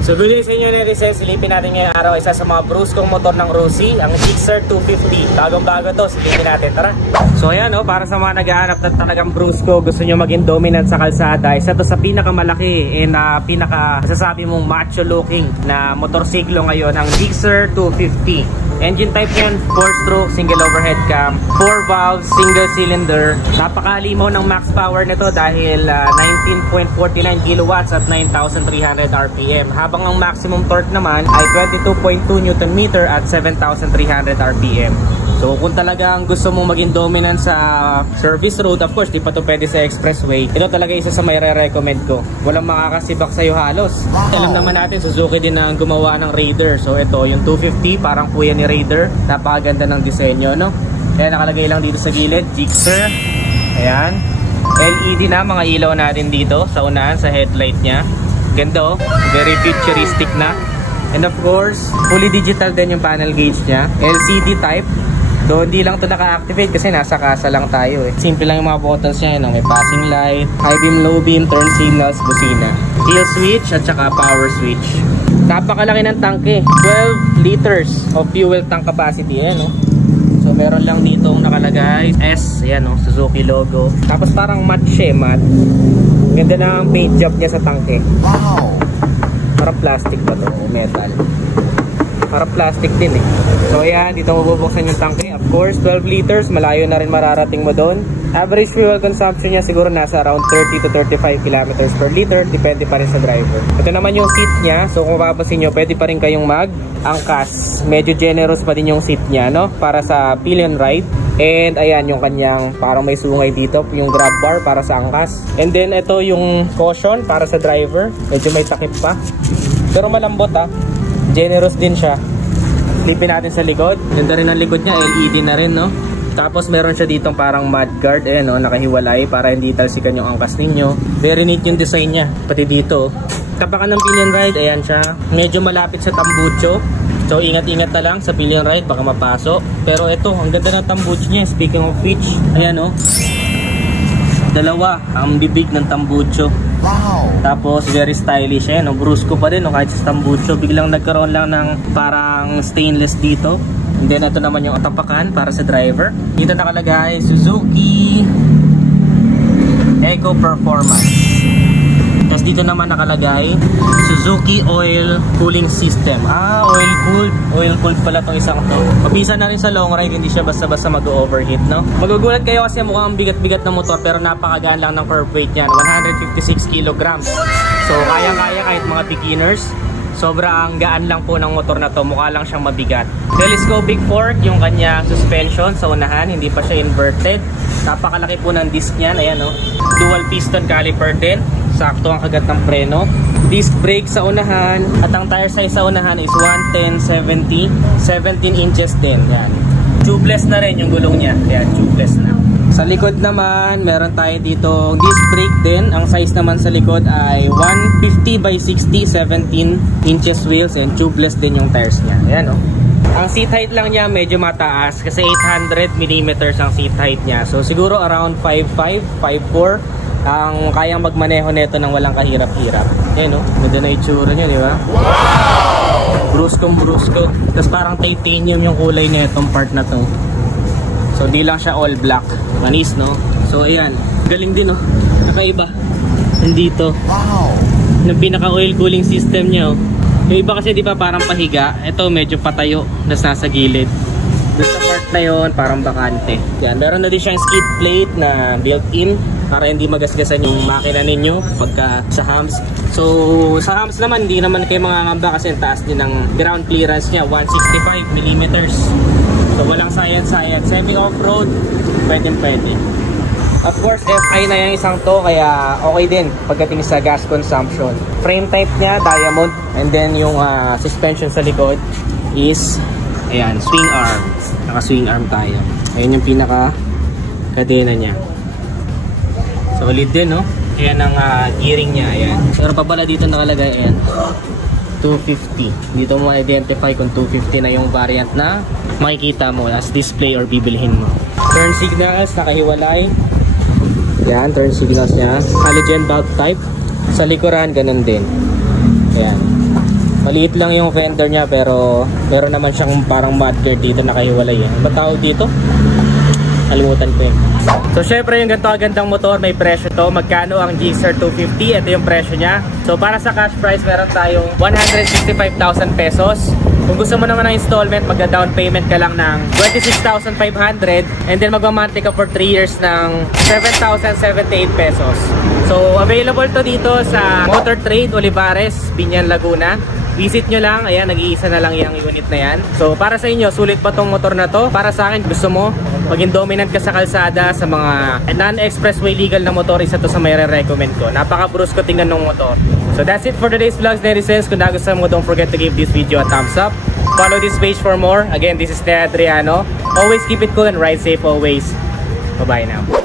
So good day sa inyo netizens, silipin natin ngayong araw isa sa mga bruskong motor ng Rossi, ang Gixxer 250. Bagong-bago to, silipin natin, tara. So ayan para sa mga naghahanap ng talagang brusko, gusto nyo maging dominant sa kalsada, isa to sa pinakamalaki and pinaka masasabi mong macho looking na motorsiklo ngayon, ang Gixxer 250. Engine type yan, 4-stroke, single overhead cam, 4 valves, single cylinder. Napakalimaw ng max power nito dahil 19.49 kilowatts at 9,300 RPM. Habang ang maximum torque naman ay 22.2 Nm at 7,300 RPM. So kung talagang gusto mong maging dominant sa service road, of course, di pa to pwede sa expressway. Ito talaga isa sa may re-recommend ko. Walang makakasibak sa'yo halos. Alam naman natin, Suzuki din ang gumawa ng Raider. So ito, yung 250, parang kuya ni Raider. Napakaganda ng disenyo, no? Kaya nakalagay lang dito sa gilid, Gixxer. Ayan. LED na, mga ilaw natin dito sa unahan, sa headlight niya. Ganda, oh. Very futuristic na. And of course, fully digital din yung panel gauge niya. LCD type. So, hindi lang ito naka-activate kasi nasa kasa lang tayo eh. Simple lang yung mga buttons niya. May passing light, high beam, low beam, turn signals, busina. Kill switch at saka power switch. Napakalaki ng tangke. 12 liters of fuel tank capacity. Ayan, no? So, meron lang dito nakalagay S. Ayan, no? Suzuki logo. Tapos parang matte siya, matte. Ganda na ang paint job niya sa tangke. Wow! Parang plastic ba ito? Metal. Parang plastic din eh. So ayan, dito mabubuksan yung tangke. Of course, 12 liters, malayo na rin mararating mo doon. Average fuel consumption niya siguro nasa around 30 to 35 kilometers per liter. Depende pa rin sa driver. Ito naman yung seat niya. So kung mapapansin nyo, pwede pa rin kayong mag-angkas. Medyo generous pa din yung seat niya, no? Para sa pillion ride. And ayan yung kanyang parang may sungay dito, yung grab bar para sa angkas. And then ito yung caution para sa driver. Medyo may takip pa. Pero malambot generous din siya. Slipin natin sa likod. Ganda rin ang likod niya, LED na rin, no? Tapos meron siya ditong parang mudguard, no? Nakahiwalay para hindi talsikan yung angkas ninyo. Very neat yung design niya, pati dito. Tapakan ng pillion ride, ayan siya. Medyo malapit sa tambucho. So ingat-ingat na lang sa pillion ride, baka mapasok. Pero ito, ang ganda ng tambucho niya. Speaking of which, ayan, no? Dalawa ang bibig ng tambucho. Wow. Tapos very stylish no? Brusco pa din, no? Kahit sa tambucho, biglang nagkaroon lang ng parang stainless dito. And then ito naman yung tapakan para sa driver. Dito nakalagay Suzuki Eco Performance. Tapos dito naman nakalagay Suzuki Oil Cooling System. Oil cooled pala tong isang to. Mabisa na rin sa long ride, hindi siya basta-basta mag-overheat, no? Magugulat kayo kasi mukhang bigat-bigat na motor pero napakagaan lang ng curve weight niyan, 156 kilograms. So kaya-kaya kahit mga beginners. Sobrang gaan lang po ng motor na to, mukha lang siyang mabigat. Telescopic fork yung kanya suspension sa unahan, hindi pa siya inverted. Napakalaki po ng disc niyan, ayan, no? Dual piston caliper din. Sakto ang kagat ng preno. Disc brake sa unahan. At ang tire size sa unahan is 110/70, 17 inches din. Yan. Tubeless na rin yung gulong niya. Yan, tubeless na. Sa likod naman, meron tayo dito disc brake din. Ang size naman sa likod ay 150/60, 17 inches wheels and tubeless din yung tires niya. Ayan, oh. Ang seat height lang niya medyo mataas kasi 800 mm ang seat height niya. So siguro around 5'5", 5'4". Ang kayang magmaneho nito nang walang kahirap-hirap. Yan, no? Ganda na itsura nyo, di ba? Wow! Brusko. Tapos parang titanium yung kulay nitong part na to. So di lang siya all black. Manis, no? So ayan, galing din, no? Nakaiba. Nandito. Wow! Yung pinaka oil cooling system niya, oh. Yung iba kasi di ba parang pahiga. Ito medyo patayo. Tapos nasa gilid. Doon sa part na yun, parang bakante. Yan, meron na din siyang skid plate na built-in para hindi magasgasan yung makina ninyo pagka sa hams. So sa hams naman, hindi naman kayo mangangamba kasi taas din ng ground clearance niya, 165 mm. So walang science. Semi off-road, pwede. Of course, FI na yung isang to, kaya okay din pagdating sa gas consumption. Frame type niya, diamond. And then yung suspension sa likod is ayan, swing arm. Naka-swing arm tayo. Ayan yung pinaka kadena niya. Solid din, no? Ayan ang gearing niya, ayan. Pero pa pala dito nakalagay, ayan, 250. Dito mo ma-identify kung 250 na yung variant na makikita mo as display or bibilhin mo. Turn signals, nakahiwalay. Ayan, turn signals niya. Halogen bulb type. Sa likuran, ganun din. Ayan. Maliit lang yung fender niya pero meron naman siyang parang mudguard dito nakahiwalay eh. Ano ba tawag dito? Kalimutan ko yun. So syempre yung ganito kagandang motor may presyo to. Magkano ang Gixxer 250? Ito yung presyo niya. So para sa cash price meron tayong 165,000 pesos. Kung gusto mo naman ng installment, magda-down payment ka lang ng 26,500 and then magmamonthly ka for 3 years ng 7,078 pesos. So available to dito sa Motor Trade Olivares, Binyan, Laguna. Visit nyo lang, ayan, nag-iisa na lang yung unit na yan. So para sa inyo, sulit pa tong motor na to. Para sa akin, gusto mo maging dominant ka sa kalsada, sa mga non-expressway legal na motor, isa to sa may re-recommend ko. Napaka-bruise ko tingnan ng motor. So that's it for today's vlogs, netizens. Kung nagustuhan mo, don't forget to give this video a thumbs up. Follow this page for more. Again, this is Ted Adriano. Always keep it cool and ride safe always. Bye-bye now.